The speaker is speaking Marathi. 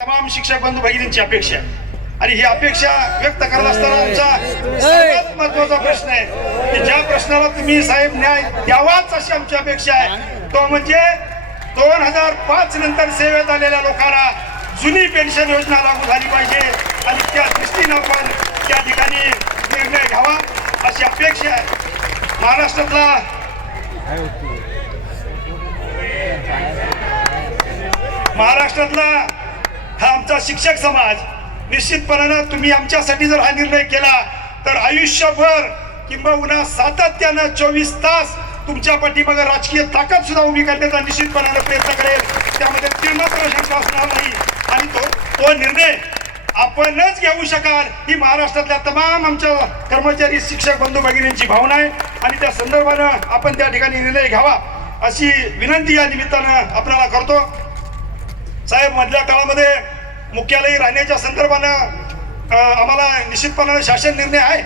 तमाम शिक्षक बंधू भगिनींची अपेक्षा. आणि ही अपेक्षा व्यक्त करत असताना आमचा सर्वात महत्त्वाचा प्रश्न आहे की ज्या प्रश्नाला तुम्ही साहेब न्याय द्यावाच अशी आमची अपेक्षा आहे. तो म्हणजे दोन हजार पाच नंतर सेवेत आलेल्या लोकांना जुनी पेन्शन योजना लागू झाली पाहिजे. आणि त्या दृष्टीनं आपण त्या ठिकाणी निर्णय घ्यावा अशी अपेक्षा आहे. महाराष्ट्रातला महाराष्ट्रातला हा आमचा शिक्षक समाज. निश्चितपणानं तुम्ही आमच्यासाठी जर हा निर्णय केला तर आयुष्यभर किंबहुना सातत्यानं चोवीस तास तुमच्या पाठीमागे राजकीय ताकद सुद्धा उभी करण्याचा निश्चितपणानं प्रयत्न करेल. त्यामध्ये तीर्णत्र शंका असणार नाही. आणि तो तो निर्णय आपणच घेऊ शकाल ही महाराष्ट्रातल्या तमाम आमच्या कर्मचारी शिक्षक बंधू भगिनींची भावना आहे. आणि त्या संदर्भानं आपण त्या ठिकाणी निर्णय घ्यावा अशी विनंती या निमित्तानं आपल्याला करतो. मधल्या काळामध्ये मुख्यालयी राहण्याच्या संदर्भानं आम्हाला निश्चितपणाने शासन निर्णय आहे.